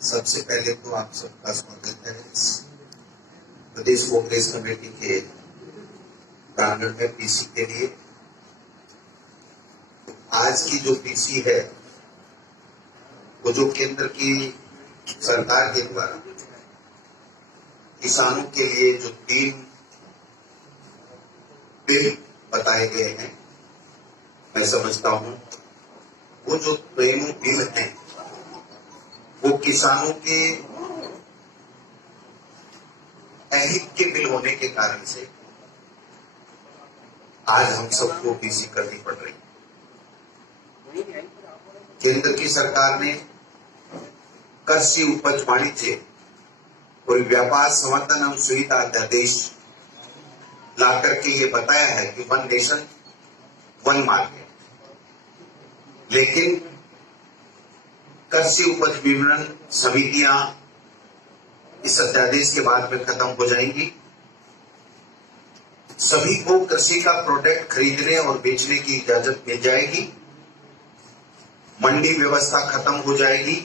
सबसे पहले तो आप सबका स्वागत है प्रदेश कांग्रेस कमेटी के प्रांगण में पीसी के लिए। आज की जो पीसी है वो जो केंद्र की सरकार के द्वारा किसानों के लिए जो 3 बिल बताए गए हैं, मैं समझता हूं वो जो तीनों बिल हैं वो किसानों के अहित के बिल होने के कारण से आज हम सबको पीसी करनी पड़ रही। केंद्र की सरकार ने कृषि उपज वाणिज्य और व्यापार संवर्धन एवं सुविधा अध्यादेश ला करके ये बताया है कि 1 नेशन 1 मार्केट, लेकिन कृषि उपज विपणन समितियां इस अध्यादेश के बाद में खत्म हो जाएंगी। सभी को कृषि का प्रोडक्ट खरीदने और बेचने की इजाजत मिल जाएगी। मंडी व्यवस्था खत्म हो जाएगी।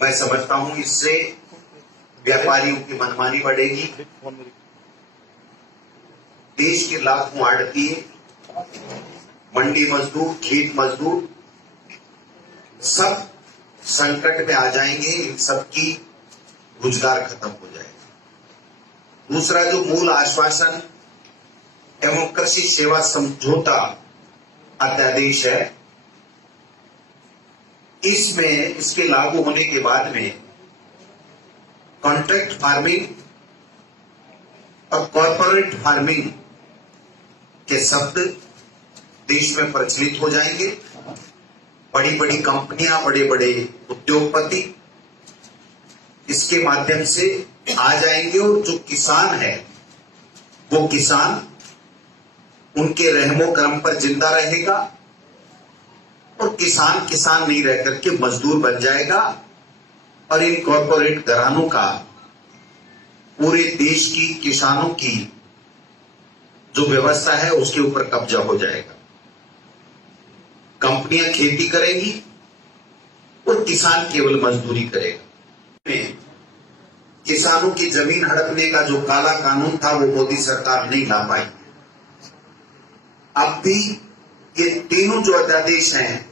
मैं समझता हूं इससे व्यापारियों की मनमानी बढ़ेगी। देश के लाखों आड़ती, मंडी मजदूर, खेत मजदूर सब संकट में आ जाएंगे। इन सबकी रोजगार खत्म हो जाएगा। दूसरा जो मूल आश्वासन एवं कृषि सेवा समझौता अध्यादेश है, इसमें इसके लागू होने के बाद में कॉन्ट्रैक्ट फार्मिंग और कॉर्पोरेट फार्मिंग के शब्द देश में प्रचलित हो जाएंगे। बड़ी बड़ी कंपनियां, बड़े बड़े उद्योगपति इसके माध्यम से आ जाएंगे और जो किसान है वो किसान उनके रहमो कर्म पर जिंदा रहेगा और किसान किसान नहीं रह करके मजदूर बन जाएगा और इन कॉर्पोरेट घरानों का पूरे देश की किसानों की जो व्यवस्था है उसके ऊपर कब्जा हो जाएगा। कंपनियां खेती करेंगी और किसान केवल मजदूरी करेगा। किसानों की जमीन हड़पने का जो काला कानून था वो मोदी सरकार नहीं ला पाई। अब भी ये तीनों जो अध्यादेश हैं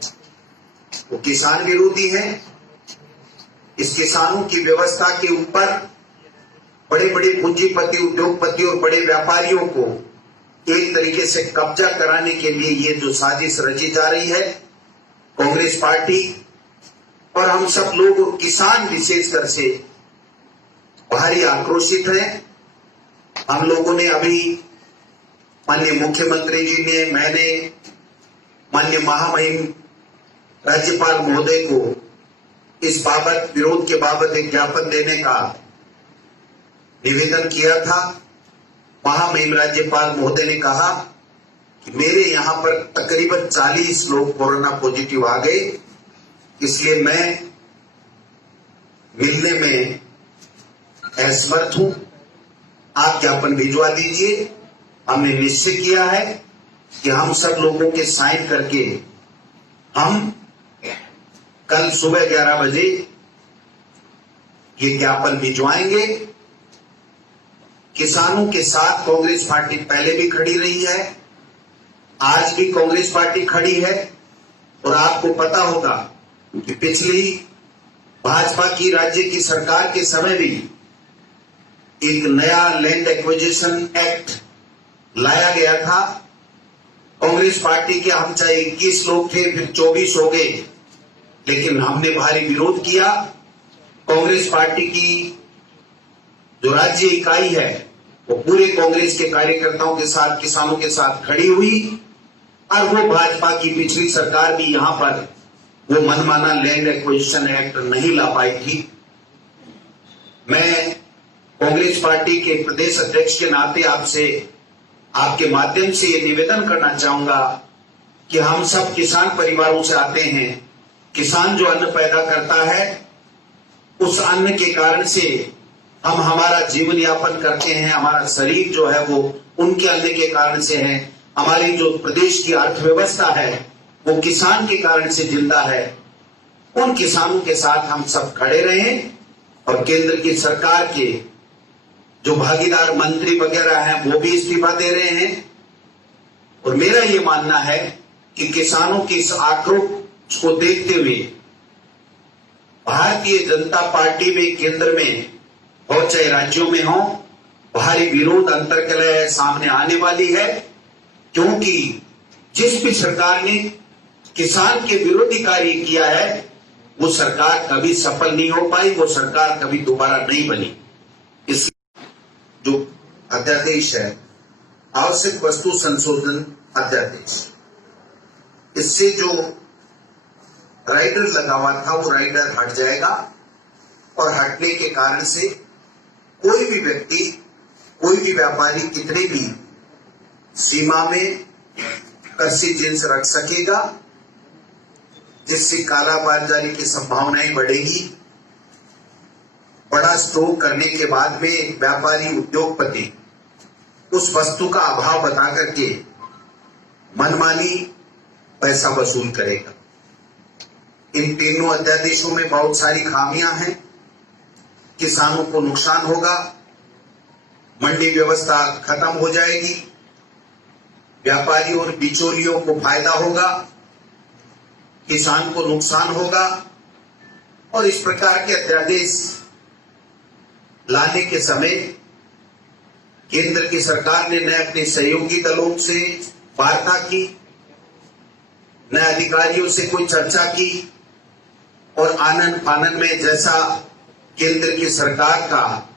वो किसान विरोधी हैं। इस किसानों की व्यवस्था के ऊपर बड़े बड़े पूंजीपति, उद्योगपति और बड़े व्यापारियों को एक तरीके से कब्जा कराने के लिए ये जो साजिश रची जा रही है, कांग्रेस पार्टी और हम सब लोग किसान विशेषकर से भारी आक्रोशित हैं। हम लोगों ने अभी माननीय मुख्यमंत्री जी ने, मैंने माननीय महामहिम राज्यपाल महोदय को इस बाबत, विरोध के बाबत एक ज्ञापन देने का निवेदन किया था। महामहिम राज्यपाल महोदय ने कहा कि मेरे यहां पर तकरीबन 40 लोग कोरोना पॉजिटिव आ गए, इसलिए मैं मिलने में असमर्थ हूं। आप ज्ञापन भिजवा दीजिए। हमने निश्चय किया है कि हम सब लोगों के साइन करके हम कल सुबह 11 बजे ये ज्ञापन भिजवाएंगे। किसानों के साथ कांग्रेस पार्टी पहले भी खड़ी रही है, आज भी कांग्रेस पार्टी खड़ी है। और आपको पता होगा कि पिछली भाजपा की राज्य की सरकार के समय भी एक नया लैंड एक्विजिशन एक्ट लाया गया था। कांग्रेस पार्टी के हम चाहे 21 लोग थे, फिर 24 हो गए, लेकिन हमने भारी विरोध किया। कांग्रेस पार्टी की जो राज्य इकाई है वो पूरे कांग्रेस के कार्यकर्ताओं के साथ, किसानों के साथ खड़ी हुई और वो भाजपा की पिछली सरकार भी यहां पर वो मनमाना लैंड एक्विजिशन एक्ट नहीं ला पाई थी। मैं कांग्रेस पार्टी के प्रदेश अध्यक्ष के नाते आपसे, आपके माध्यम से ये निवेदन करना चाहूंगा कि हम सब किसान परिवारों से आते हैं। किसान जो अन्न पैदा करता है उस अन्न के कारण से हम हमारा जीवन यापन करते हैं। हमारा शरीर जो है वो उनके अन्न के कारण से है। हमारी जो प्रदेश की अर्थव्यवस्था है वो किसान के कारण से जिंदा है। उन किसानों के साथ हम सब खड़े रहें और केंद्र की सरकार के जो भागीदार मंत्री वगैरह हैं वो भी इस्तीफा दे रहे हैं। और मेरा ये मानना है कि किसानों की इस आक्रोश को देखते हुए भारतीय जनता पार्टी में केंद्र में हो चाहे राज्यों में हो, भारी विरोध अंतर्कलह सामने आने वाली है, क्योंकि जिस भी सरकार ने किसान के विरोधी कार्य किया है वो सरकार कभी सफल नहीं हो पाई, वो सरकार कभी दोबारा नहीं बनी। इस जो अध्यादेश है, आवश्यक वस्तु संशोधन अध्यादेश, इससे जो राइडर लगा हुआ था वो राइडर हट जाएगा और हटने के कारण से कोई भी व्यक्ति, कोई भी व्यापारी कितने भी सीमा में कृषि जिन्स रख सकेगा, जिससे कालाबाजारी की संभावनाएं बढ़ेगी। बड़ा स्टॉक करने के बाद में एक व्यापारी उद्योगपति उस वस्तु का अभाव बता करके मनमानी पैसा वसूल करेगा। इन तीनों अध्यादेशों में बहुत सारी खामियां हैं। किसानों को नुकसान होगा, मंडी व्यवस्था खत्म हो जाएगी, व्यापारियों और बिचौलियों को फायदा होगा, किसान को नुकसान होगा। और इस प्रकार के अध्यादेश लाने के समय केंद्र की सरकार ने न अपने सहयोगी दलों से वार्ता की, न अधिकारियों से कोई चर्चा की, और आनन फानन में जैसा केंद्र की सरकार का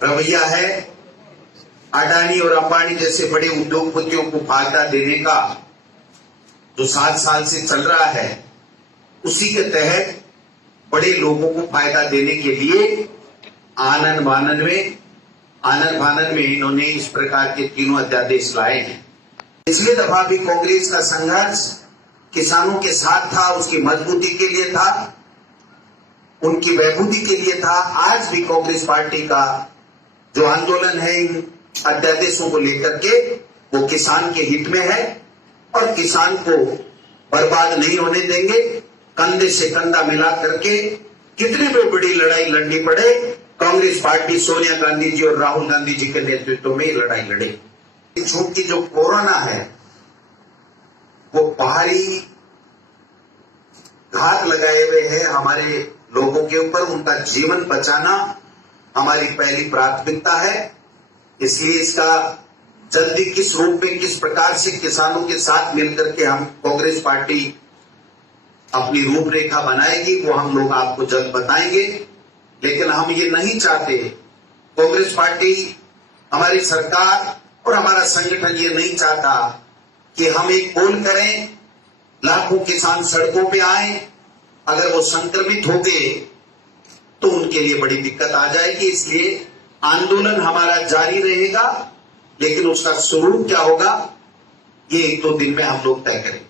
रवैया है, अडानी और अंबानी जैसे बड़े उद्योगपतियों को फायदा देने का जो 7 साल से चल रहा है, उसी के तहत बड़े लोगों को फायदा देने के लिए आनन फानन में इन्होंने इस प्रकार के तीनों अध्यादेश लाए हैं। पिछली दफा भी कांग्रेस का संघर्ष किसानों के साथ था, उसकी मजबूती के लिए था, उनकी बहबूदी के लिए था। आज भी कांग्रेस पार्टी का जो आंदोलन है इन अध्यादेशों को लेकर के, वो किसान के हित में है और किसान को बर्बाद नहीं होने देंगे। कंधे से कंधा मिला करके कितनी भी बड़ी लड़ाई लड़नी पड़े, कांग्रेस पार्टी सोनिया गांधी जी और राहुल गांधी जी के नेतृत्व में लड़ाई लड़े। चूंकि जो कोरोना है वो बाहरी घात लगाए हुए है हमारे लोगों के ऊपर, उनका जीवन बचाना हमारी पहली प्राथमिकता है। इसलिए इसका जल्दी किस रूप में, किस प्रकार से किसानों के साथ मिलकर के हम कांग्रेस पार्टी अपनी रूपरेखा बनाएगी वो हम लोग आपको जल्द बताएंगे। लेकिन हम ये नहीं चाहते, कांग्रेस पार्टी, हमारी सरकार और हमारा संगठन ये नहीं चाहता कि हम एक पोल करें, लाखों किसान सड़कों पे आए, अगर वो संक्रमित हो गए तो उनके लिए बड़ी दिक्कत आ जाएगी। इसलिए आंदोलन हमारा जारी रहेगा, लेकिन उसका स्वरूप क्या होगा ये 1-2 दिन में हम लोग तय करेंगे।